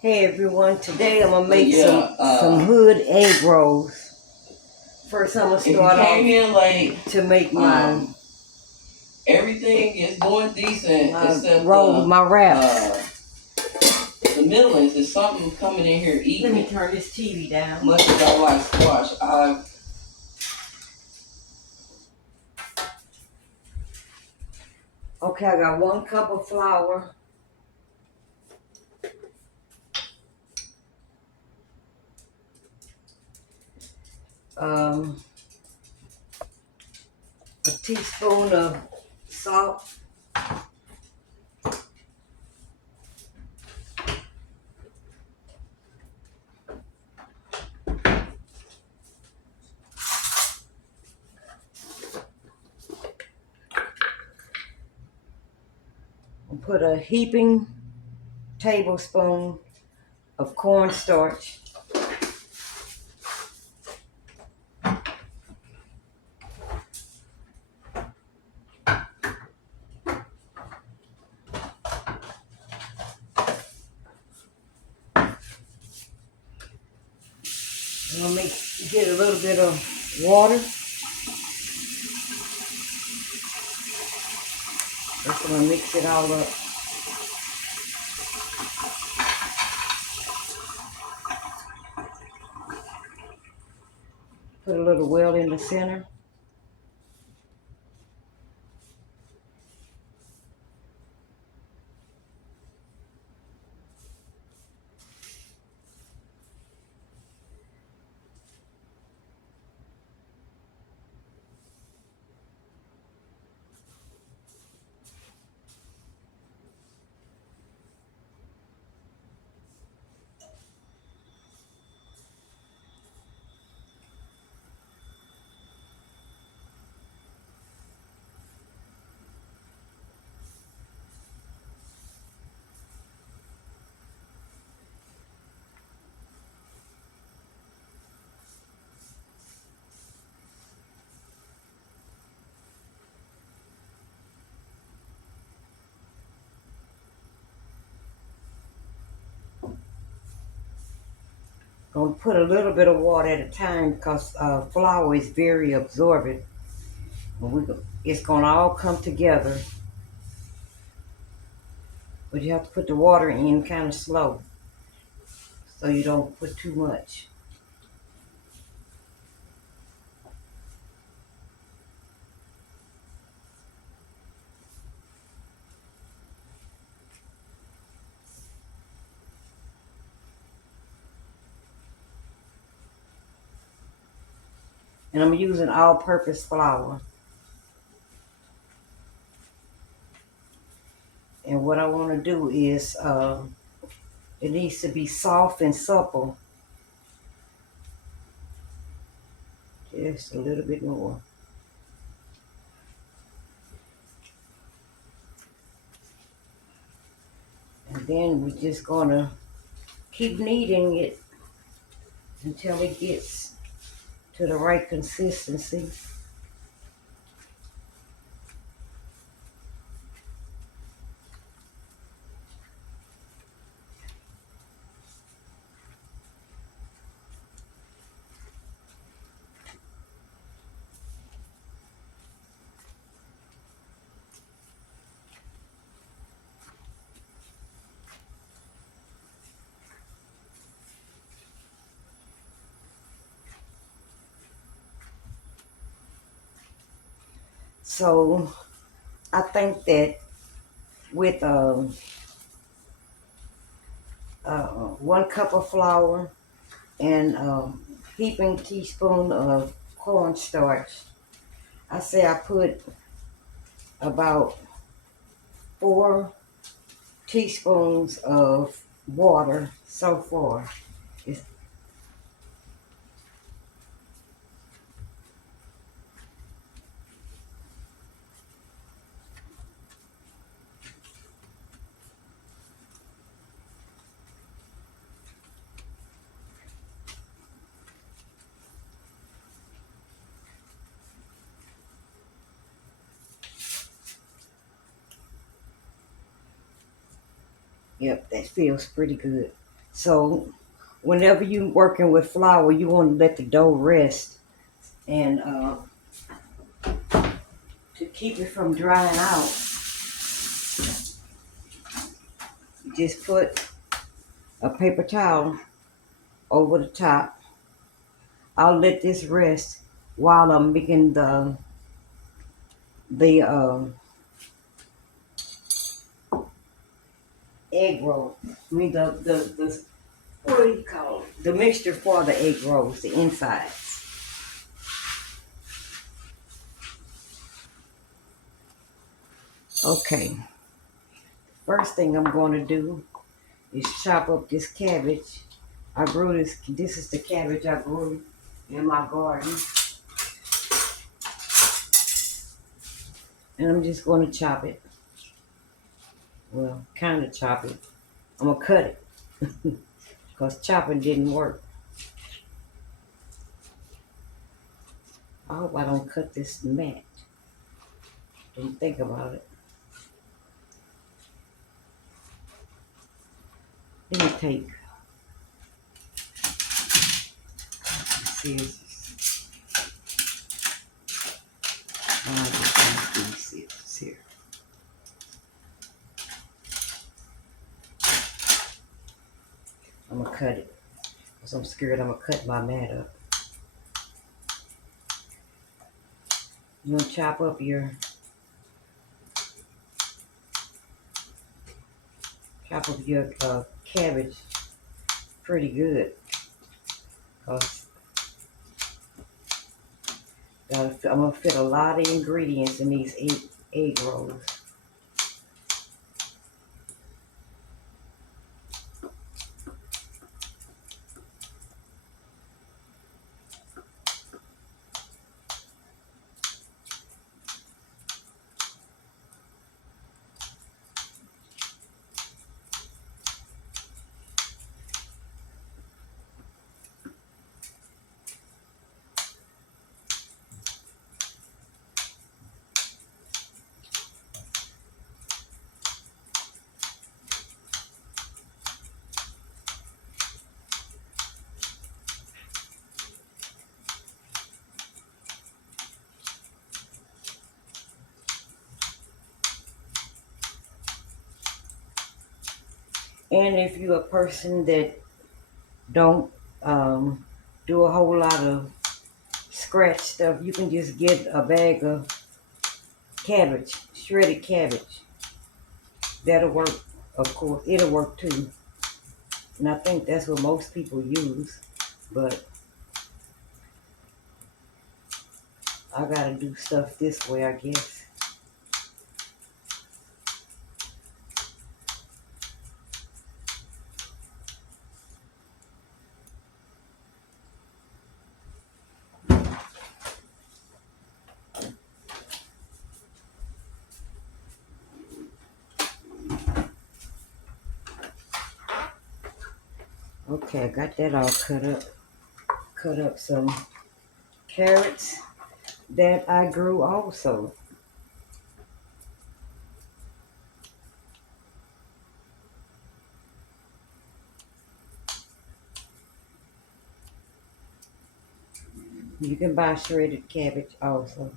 Hey everyone, today I'm gonna make some hood egg rolls. First I'm gonna start off in late, to make my everything is going decent except roll, my wraps. the middlings. There's something coming in here eating. Let me turn this TV down. Much as I like squash, Okay, I got 1 cup of flour. A teaspoon of salt. And put a heaping tablespoon of cornstarch. I'm gonna get a little bit of water. Just gonna mix it all up. Put a little well in the center. Gonna put a little bit of water at a time because flour is very absorbent. It's gonna all come together, but you have to put the water in kind of slow so you don't put too much. And I'm using all-purpose flour. And what I want to do is, it needs to be soft and supple. Just a little bit more. And then we're just gonna keep kneading it until it gets to the right consistency. So I think that with 1 cup of flour and a heaping teaspoon of cornstarch, I say I put about 4 teaspoons of water so far. It's, yep, that feels pretty good. So whenever you're working with flour, you want to let the dough rest, and to keep it from drying out, you just put a paper towel over the top. I'll let this rest while I'm making the egg roll. I mean the what do you call it? The mixture for the egg rolls, the insides. Okay. First thing I'm going to do is chop up this cabbage. I grew this. This is the cabbage I grew in my garden, and I'm just going to chop it. Well, kind of chop it. I'm gonna cut it because chopping didn't work. I hope I don't cut this mat. Didn't think about it. Let me take scissors. I just use these scissors here. I'm gonna cut it because I'm scared I'm gonna cut my mat up. You're gonna chop up your cabbage pretty good because I'm gonna fit a lot of ingredients in these egg rolls. And if you're a person that don't do a whole lot of scratch stuff, you can just get a bag of cabbage, shredded cabbage. That'll work, of course. It'll work too. And I think that's what most people use. But I gotta do stuff this way, I guess. Okay, I got that all cut up. Cut up some carrots that I grew also. You can buy shredded cabbage also.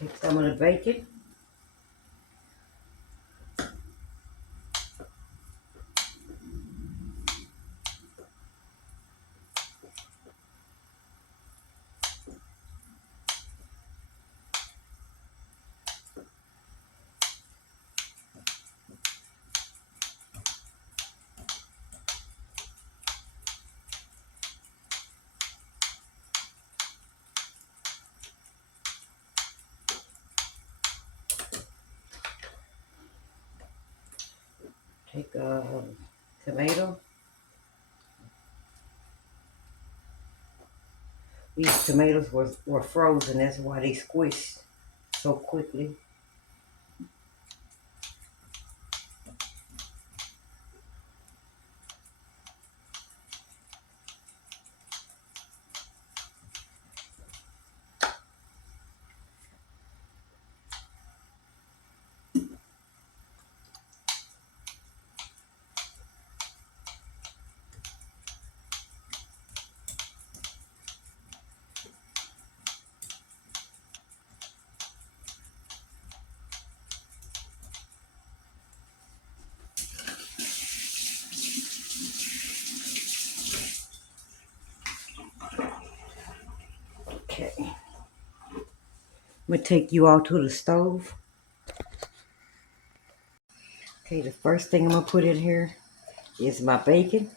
Take some of the bacon. Take a tomato. These tomatoes were frozen, that's why they squished so quickly. Okay. I'm gonna take you all to the stove. Okay, the first thing I'm gonna put in here is my bacon.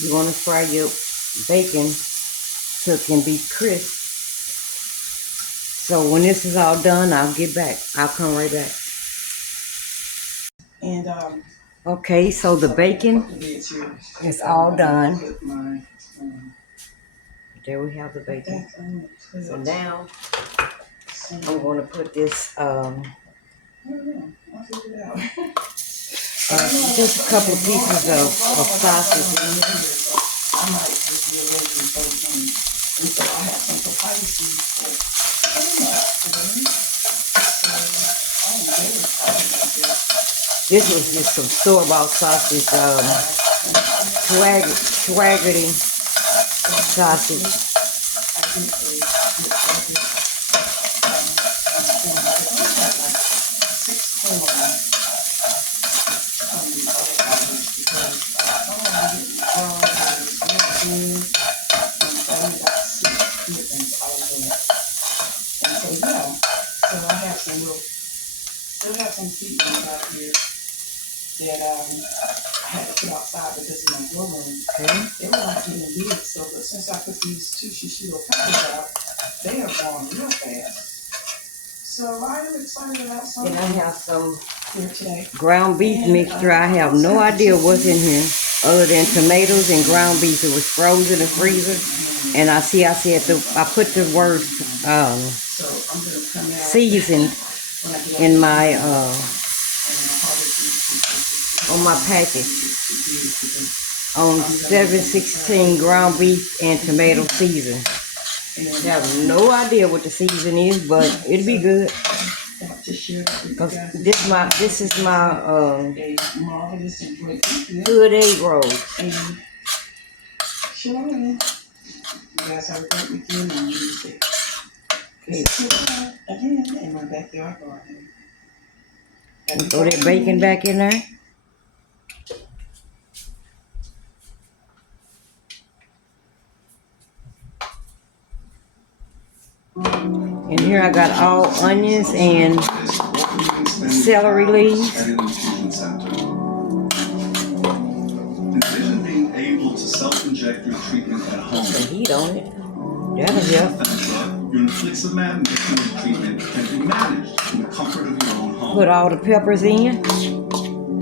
You wanna fry your bacon so it can be crisp. So when this is all done, I'll get back. I'll come right back. And Okay, so the bacon is all done. There we have the bacon. So now I'm going to put this just a couple of pieces of sausage in here. I might just be away from protein. And so I have some papaya seeds for This was just some store-bought sausage, swaggerty sausage. Still have some seedlings out here that I had to put outside because of my grow room. Okay. They were not getting big, so but since I put these 2 shishito peppers out, they are growing real fast. So I'm excited about some. And I have some here today. Ground beef mixture. I have no idea what's in here other than tomatoes and ground beef. It was frozen in the freezer. And I put the word seasoned in my on my package on 716 ground beef and tomato season. I have no idea what the season is, but it'll be good. Cause this is my good egg roll. You guys have a great weekend on Wednesday. It's again in my backyard garden. Throw that bacon back in there. And here I got all onions and celery leaves. At an infusion center. Envision being able to self-inject your treatment at home. The heat on it. That'll help. Your infliximab mixing treatment can be managed in the comfort of your own home. Put all the peppers in.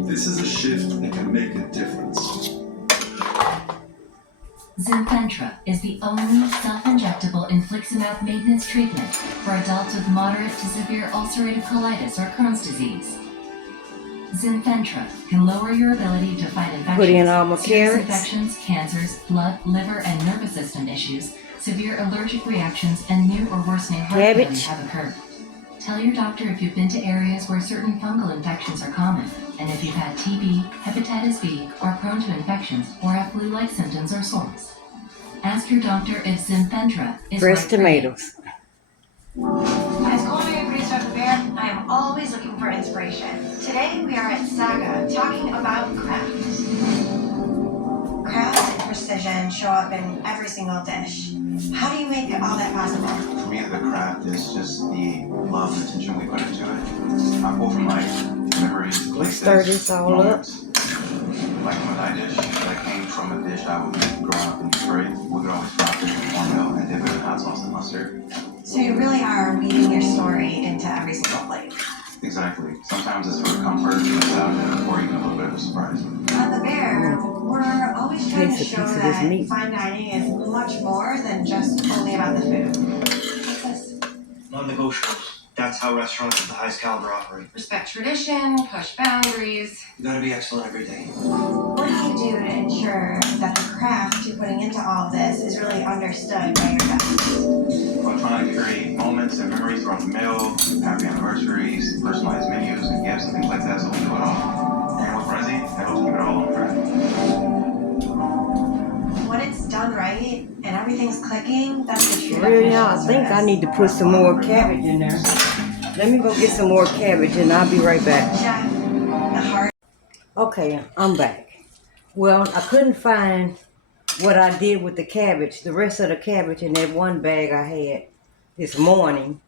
This is a shift that can make a difference. Zinfentra is the only self-injectable infliximab maintenance treatment for adults with moderate to severe ulcerative colitis or Crohn's disease. Zinfentra can lower your ability to fight infections, Put in all my serious carrots. infections, cancers, blood, liver, and nervous system issues, severe allergic reactions, and new or worsening heart failure Cabbage. have occurred. Tell your doctor if you've been to areas where certain fungal infections are common, and if you've had TB, hepatitis B, are prone to infections, or have flu-like symptoms or sores. Ask your doctor if Zinfentra is Fresh right for you. tomatoes. As culinary producer of The Bear, I am always looking for inspiration. Today we are at Saga talking about craft. Craft and precision show up in every single dish. How do you make all that possible? For me, the craft is just the love and attention we put into it. I pull from like memories, places, Stir this all up. moments. Like when I dish that came from a dish I would make growing up in Detroit, we would always drop it in cornmeal and dip it in hot sauce and mustard. So you really are weaving your story into every single plate. Exactly. Sometimes it's for comfort, nostalgia, or even a little bit of a surprise. At The Bear, we're always trying to Taste a show piece of this that meat. fine dining is much more than just only about the food. What's this? Non-negotiables. That's how restaurants of the highest caliber operate. Respect tradition, push boundaries. You gotta be excellent every day. What do you do to ensure that the craft you're putting into all of this is really understood by your guests? I'm trying to create moments and memories throughout the meal, happy anniversaries, personalized menus and gifts and things like that, so we do it all. And with Resi, that helps keep it all on track. When it's done right and everything's clicking, that's the true Really, definition I of think I service. need to put some more cabbage in there. Let me go get some more cabbage and I'll be right back. Chef, the heart. Okay, I'm back. Well, I couldn't find what I did with the cabbage, the rest of the cabbage in that one bag I had this morning.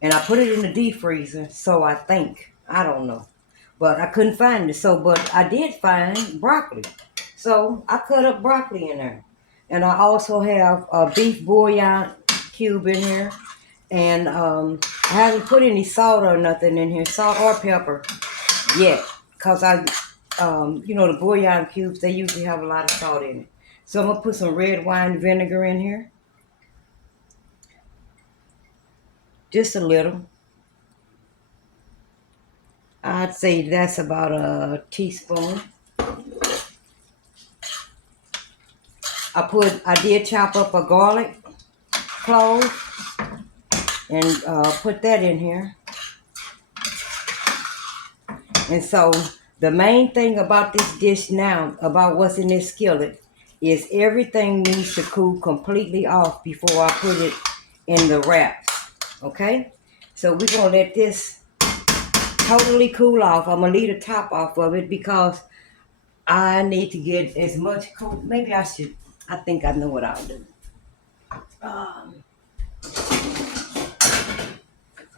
And I put it in the deep freezer, so I think. I don't know. But I couldn't find it. But I did find broccoli. So I cut up broccoli in there. And I also have a beef bouillon cube in here. And I haven't put any salt or nothing in here, salt or pepper yet. Because the bouillon cubes, they usually have a lot of salt in it. So I'm going to put some red wine vinegar in here. Just a little. I'd say that's about a teaspoon. I did chop up a garlic clove and put that in here. And so the main thing about this dish now, about what's in this skillet, is everything needs to cool completely off before I put it in the wrap. Okay? So we're going to let this totally cool off. I'm going to leave the top off of it because I need to get as much cool. Maybe I should. I think I know what I'll do. I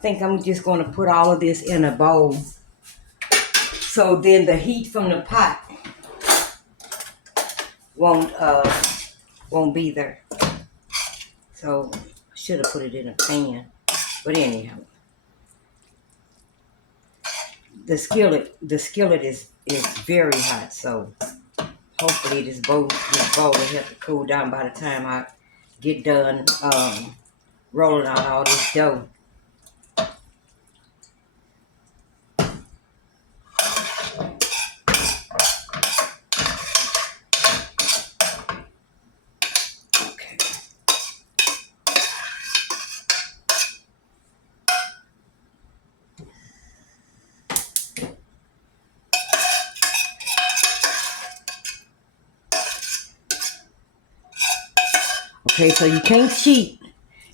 think I'm just going to put all of this in a bowl. So then the heat from the pot won't be there. So I should have put it in a pan. But anyhow, the skillet is very hot. So hopefully this bowl will have to cool down by the time I get done rolling out all this dough. Okay, so you can't cheat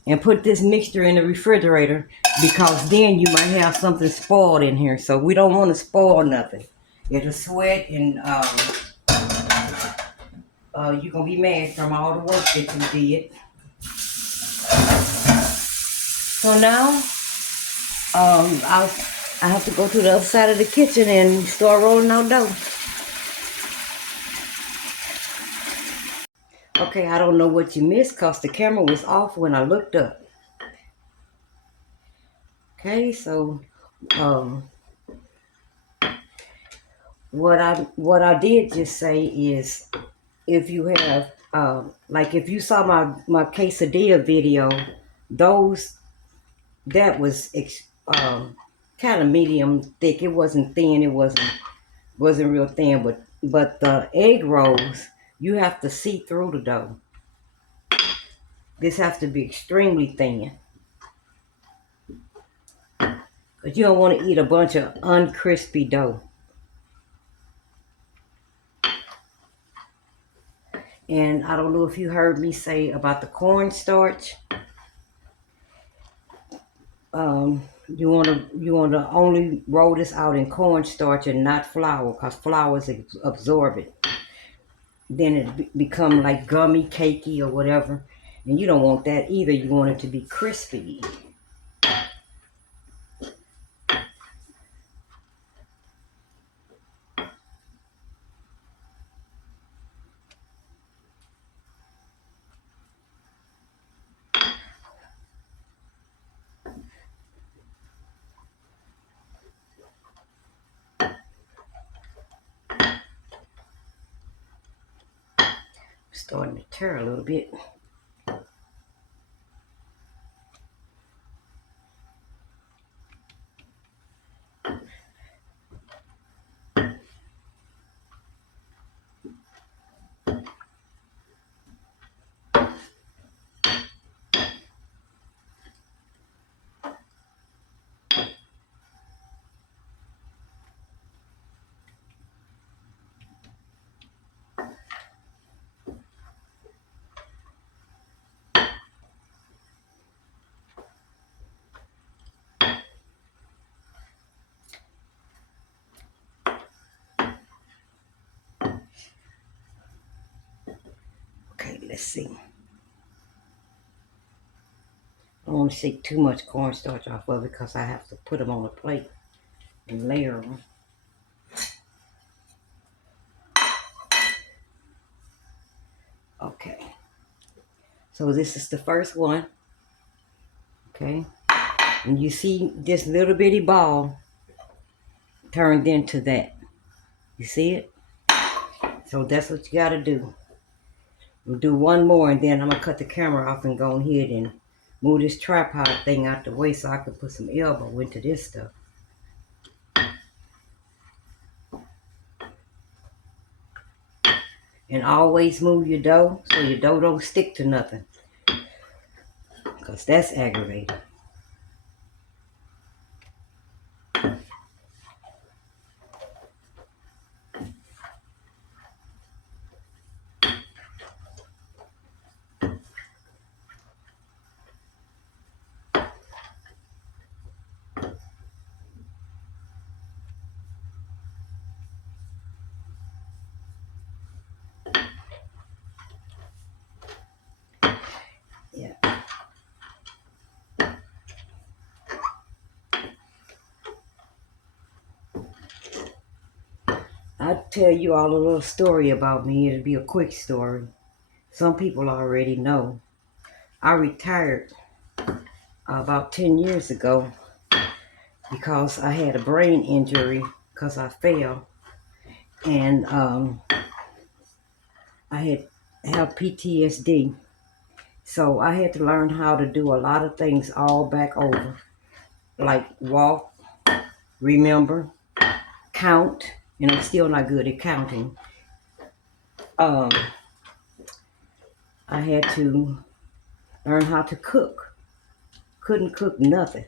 and put this mixture in the refrigerator because then you might have something spoiled in here. So we don't want to spoil nothing. It'll sweat and you're going to be mad from all the work that you did. So now I have to go to the other side of the kitchen and start rolling out dough. Okay, I don't know what you missed because the camera was off when I looked up. Okay, so what I did just say is, if you have like if you saw my quesadilla video, that was kind of medium thick. It wasn't thin. It wasn't real thin. But the egg rolls, you have to see through the dough. This has to be extremely thin. Because you don't want to eat a bunch of uncrispy dough. And I don't know if you heard me say about the cornstarch. You want to only roll this out in cornstarch and not flour, because flour is absorbent. Then it become like gummy, cakey, or whatever. And you don't want that either. You want it to be crispy. Starting to tear a little bit. Okay, let's see. I don't want to take too much cornstarch off of it because I have to put them on a plate and layer them. Okay. So this is the first one. Okay. And you see this little bitty ball turned into that. You see it? So that's what you got to do. We'll do one more and then I'm going to cut the camera off and go ahead and move this tripod thing out the way so I can put some elbow into this stuff. And always move your dough so your dough don't stick to nothing, because that's aggravating. Yeah. I'll tell you all a little story about me. It'll be a quick story. Some people already know. I retired about 10 years ago because I had a brain injury because I fell. And I have PTSD. So I had to learn how to do a lot of things all back over. Like walk, remember, count. And I'm still not good at counting. I had to learn how to cook. Couldn't cook nothing.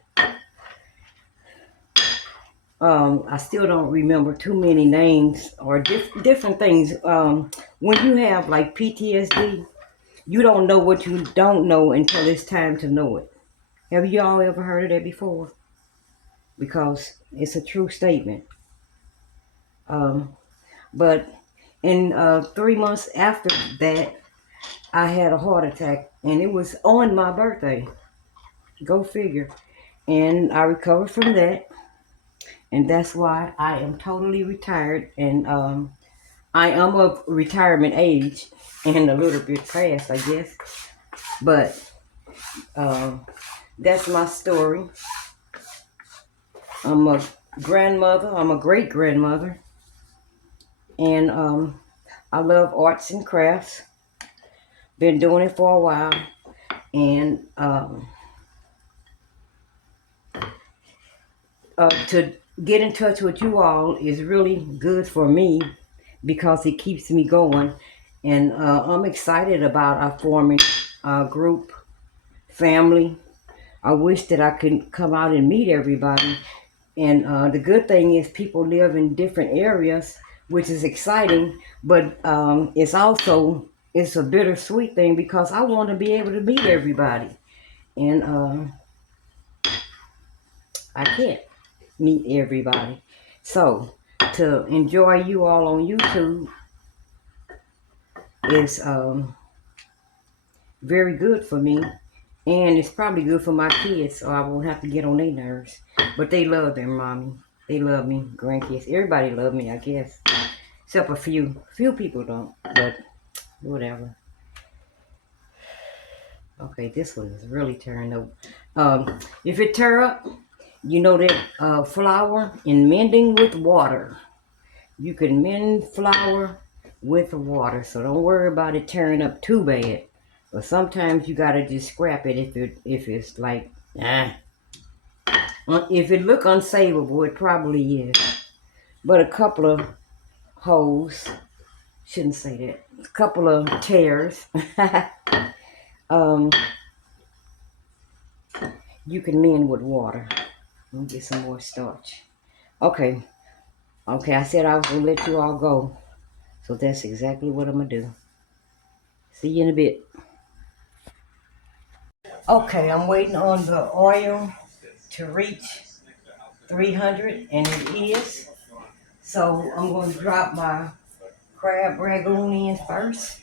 I still don't remember too many names or different things. When you have like PTSD, you don't know what you don't know until it's time to know it. Have y'all ever heard of that before? Because it's a true statement. But in 3 months after that, I had a heart attack, and it was on my birthday. Go figure. And I recovered from that. and that's why I am totally retired, and I am of retirement age and a little bit past, I guess. But that's my story. I'm a grandmother. I'm a great grandmother, and I love arts and crafts. Been doing it for a while, and to get in touch with you all is really good for me because it keeps me going, and I'm excited about our forming group, family. I wish that I could come out and meet everybody. And the good thing is people live in different areas, which is exciting, but it's a bittersweet thing because I want to be able to meet everybody. And I can't meet everybody. So to enjoy you all on YouTube is very good for me. And it's probably good for my kids, so I won't have to get on their nerves. But they love their mommy. They love me, grandkids. Everybody love me, I guess. Except a few. Few people don't, but whatever. Okay, this one is really tearing up. If it tear up, you know that flour in mending with water. You can mend flour with water, so don't worry about it tearing up too bad. But sometimes you gotta just scrap it if it's like if it look unsavable, it probably is. But a couple of holes, shouldn't say that. A couple of tears. You can mend with water. Let me get some more starch. Okay. Okay, I said I was gonna let you all go. So that's exactly what I'm gonna do. See you in a bit. Okay, I'm waiting on the oil to reach 300, and it is. So I'm going to drop my crab ragoon in first.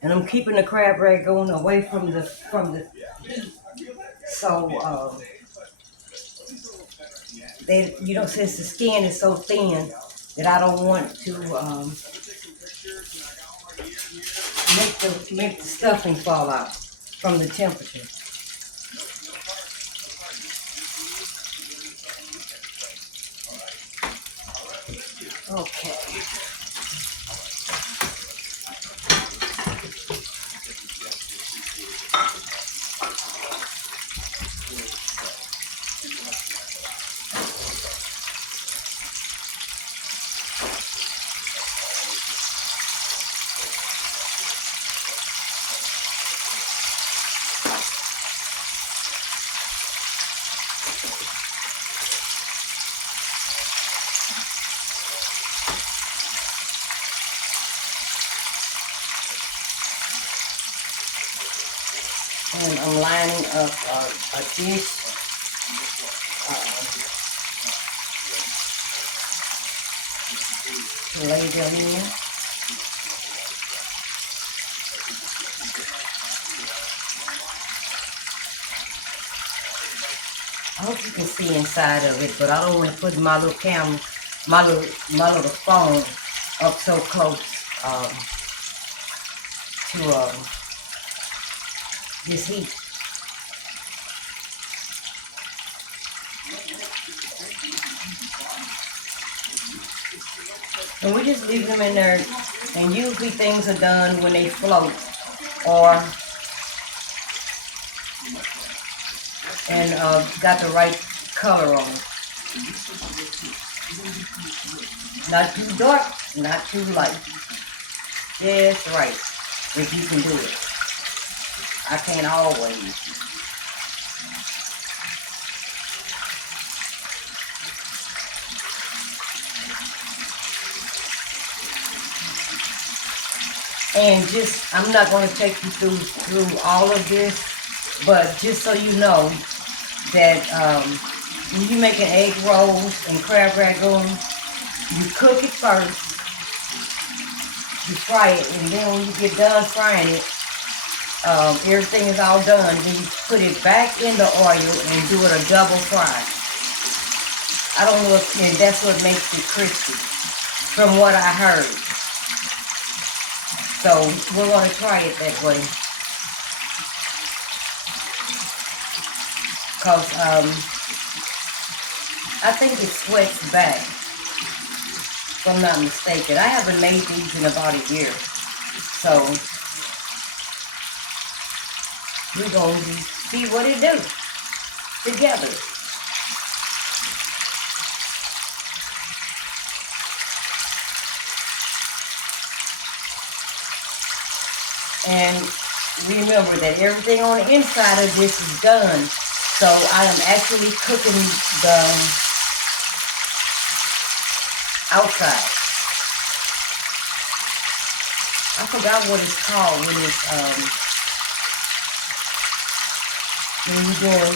And I'm keeping the crab ragoon away from the heat. So since the skin is so thin that I don't want to make the stuffing fall out from the temperature. Okay. And I'm lining up a dish to lay them in. I hope you can see inside of it, but I don't want to put my little camera, my little phone up so close to this heat. And we just leave them in there, and usually things are done when they float, or got the right color on it. Not too dark, not too light. Just right, if you can do it. I can't always. And I'm not going to take you through all of this, but just so you know that when you making egg rolls and crab ragoon, you cook it first, you fry it, and then when you get done frying it, everything is all done, then you put it back in the oil and do it a double fry. I don't know if, and that's what makes it crispy, from what I heard. So we're going to try it that way. Because I think it sweats back, if I'm not mistaken. I haven't made these in about a year. So we're going to see what it do together. And remember that everything on the inside of this is done. So I am actually cooking the outside. I forgot what it's called when it's when you're doing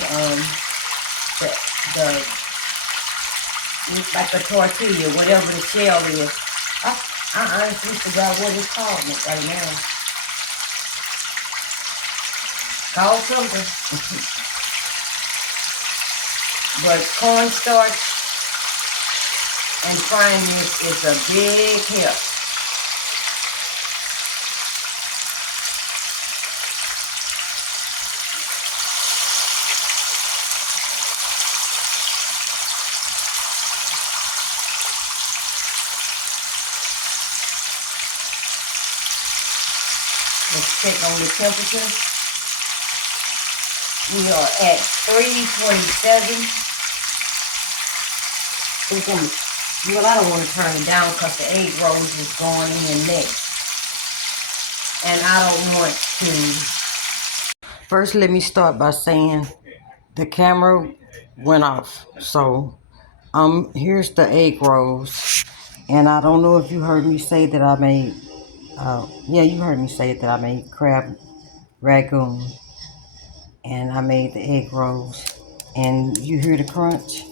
the like a tortilla, whatever the shell is. I honestly forgot what it's called right now. Called something. But cornstarch and frying this is a big help. Let's check on the temperature. We are at 327. Well, I don't want to turn it down because the egg rolls is going in next. And I don't want to. First, let me start by saying the camera went off. So, here's the egg rolls. And I don't know if you heard me say that I made, yeah, you heard me say that I made crab ragoon. And I made the egg rolls. And you hear the crunch?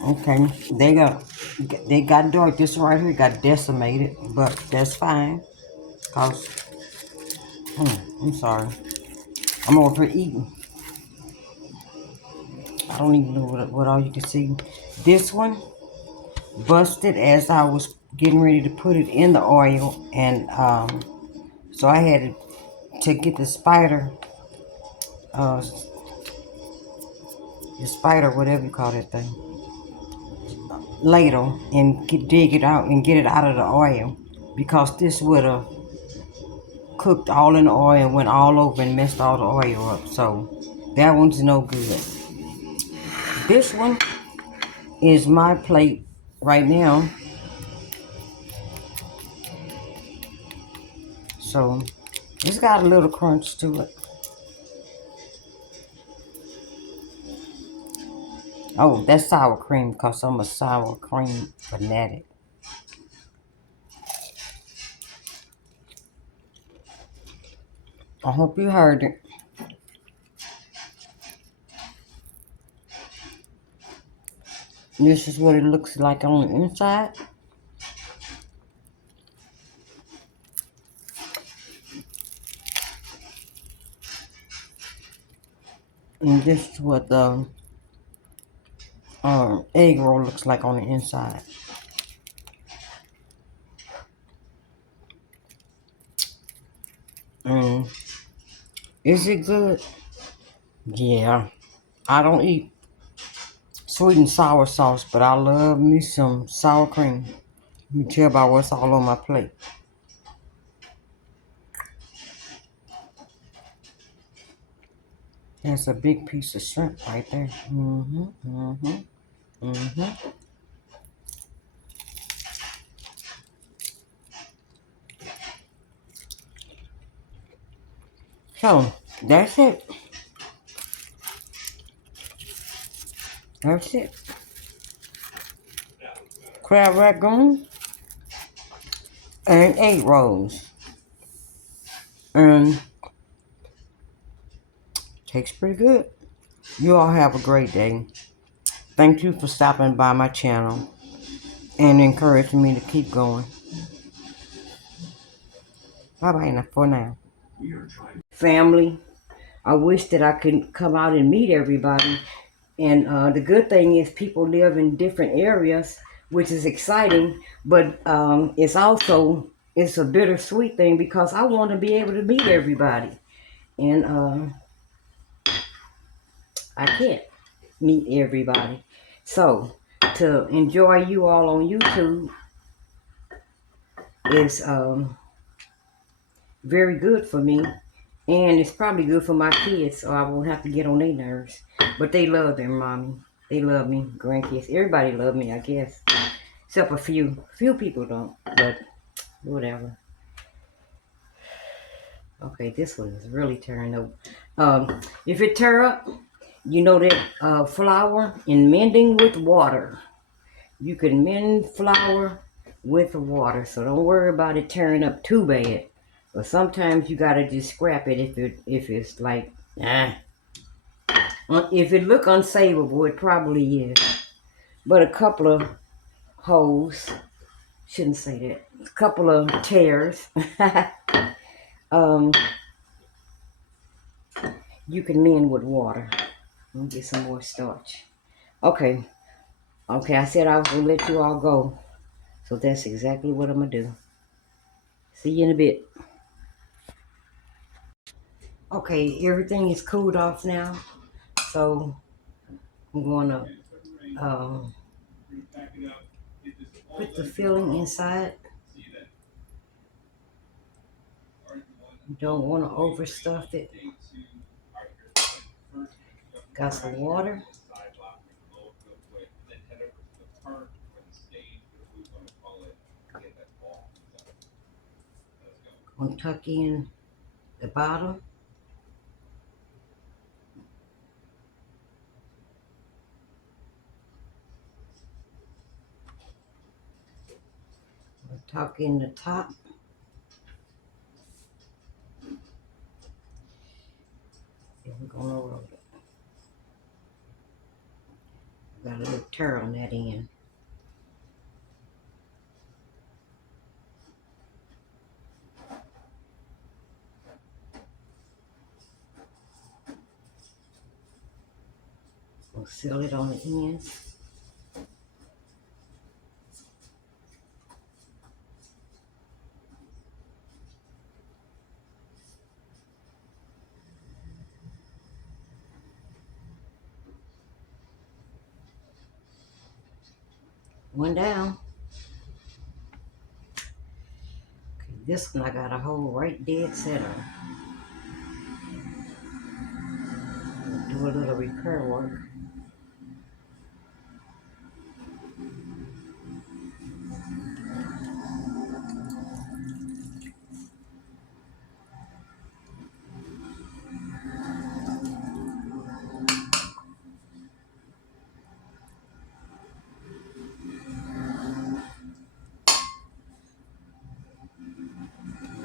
Okay, they got dark. This one right here got decimated, but that's fine. Cause, I'm sorry, I'm over here eating. I don't even know what all you can see. This one busted as I was getting ready to put it in the oil, and so I had to get the uh, spider, whatever you call that thing, ladle, and dig it out and get it out of the oil, because this would have cooked all in the oil and went all over and messed all the oil up. So that one's no good. This one is my plate right now. So it's got a little crunch to it. Oh, that's sour cream because I'm a sour cream fanatic. I hope you heard it. This is what it looks like on the inside. And this is what the egg roll looks like on the inside. And is it good? Yeah. I don't eat sweet and sour sauce, but I love me some sour cream. You can tell by what's all on my plate. That's a big piece of shrimp right there. So, that's it. That's it. Crab ragoon and egg rolls. And tastes pretty good. You all have a great day. Thank you for stopping by my channel and encouraging me to keep going. Bye bye for now. Family, I wish that I could come out and meet everybody. And the good thing is people live in different areas, which is exciting. But it's a bittersweet thing because I want to be able to meet everybody. And I can't meet everybody. So to enjoy you all on YouTube is very good for me. And it's probably good for my kids, so I won't have to get on their nerves. But they love their mommy. They love me, grandkids. Everybody love me, I guess. Except a few. Few people don't, but whatever. Okay, this one is really tearing up. If it tear up, you know that flour in mending with water. You can mend flour with water, so don't worry about it tearing up too bad. But sometimes you gotta just scrap it if it's like if it look unsavable, it probably is. But a couple of holes, shouldn't say that. A couple of tears, um, you can mend with water. Let me get some more starch. Okay, I said I was gonna let you all go, so that's exactly what I'm gonna do. See you in a bit. Okay, everything is cooled off now, so I'm gonna put the filling inside. You don't want to overstuff it. Got some water. I'm gonna tuck in the bottom. I'm gonna tuck in the top. And we're gonna roll it. Got a little tear on that end. We'll seal it on the ends. One down. Okay, this one I got a hole right dead center. Do a little repair work.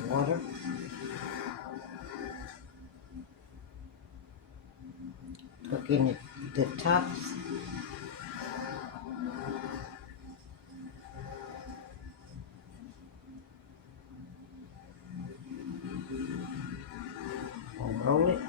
Water. Tuck in the tops. I'll roll it.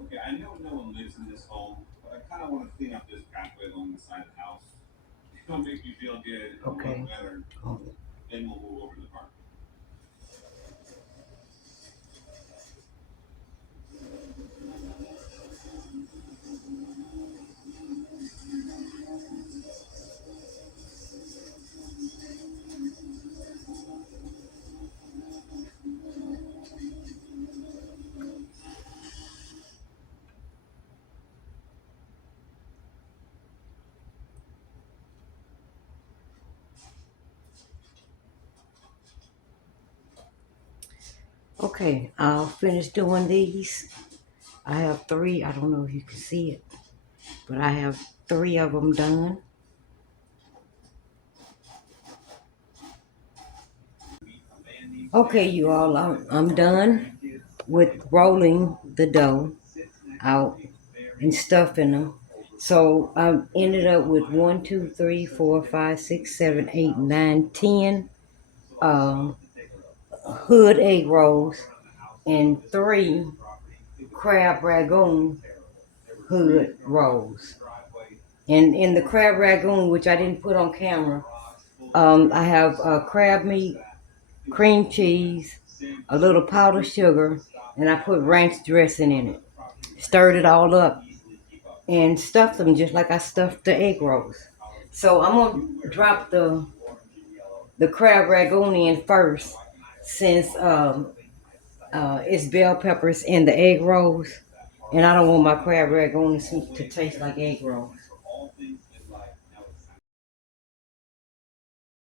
Okay, I know no one lives in this home, but I kind of want to clean up this pathway along the side of the house. It'll make me feel good. Okay. Look better. Oh. Then we'll move over to the park. Okay, I'll finish doing these. I have 3. I don't know if you can see it, but I have 3 of them done. Okay, you all, I'm done with rolling the dough out and stuffing them. So I ended up with 1, 2, 3, 4, 5, 6, 7, 8, 9, 10 hood egg rolls and 3 crab ragoon hood rolls. And in the crab ragoon, which I didn't put on camera, I have crab meat, cream cheese, a little powdered sugar, and I put ranch dressing in it. Stirred it all up and stuffed them just like I stuffed the egg rolls. So I'm gonna drop the crab ragoon in first, since it's bell peppers in the egg rolls, and I don't want my crab ragoon to taste like egg rolls.